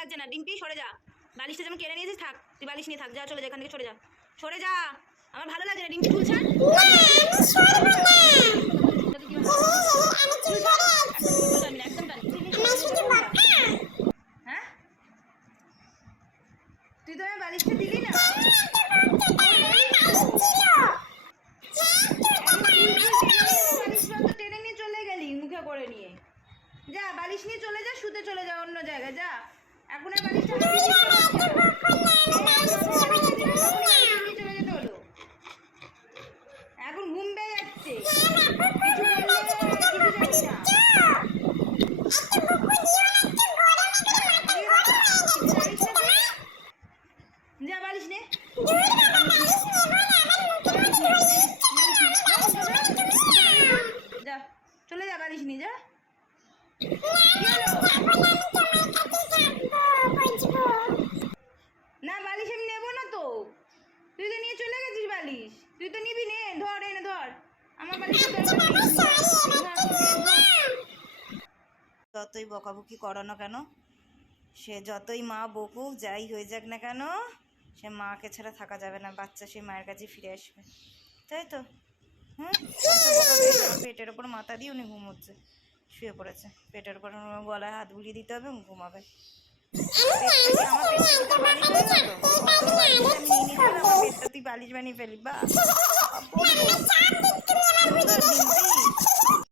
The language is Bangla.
লাগছে না, ডিম্পি সরে যা। বালিশটা যেমন কেড়ে নিয়েছিস থাক, তুই বালিশ নিয়ে থাক, যা চলে যা এখান থেকে, সরে যা, সরে যা। আমার ভালো লাগে না ডিম্পি, তুলছা একদম। হ্যাঁ তুই তো আমার বালিশটা দিলি না, বালিশটা টেনে নিয়ে চলে গেলি মুখে করে নিয়ে। যা বালিশ নিয়ে চলে যা, শুতে চলে যা অন্য জায়গায় যা। এখন আর বালিশটা চলে যেতে হলো, এখন ঘুম পেয়ে যাচ্ছে, কিছু বললে কিছু জানি না। যা বালিশ নে, যা চলে যা বালিশ নিয়ে যা। না বালিশ আমি নেবো না তো, তুই তো নিয়ে চলে গেছিস বালিশ, তুই তো নিবি, নে ধর, এনে ধর আমার বালিশ। যতই বকাবকি করো না কেন, সে যতই মা বকুক যাই হয়ে যাক না কেন, সে মাকে ছাড়া থাকা যাবে না, বাচ্চা সেই মায়ের কাছে ফিরে আসবে, তাই তো? হুম, পেটের ওপর মাথা দিয়ে উনি ঘুমোচ্ছে, শুয়ে পড়েছে, পেটের ওপর গলায় হাত বুলিয়ে দিতে হবে, ঘুমাবে। তুই বালিশ বানিয়ে ফেলি বা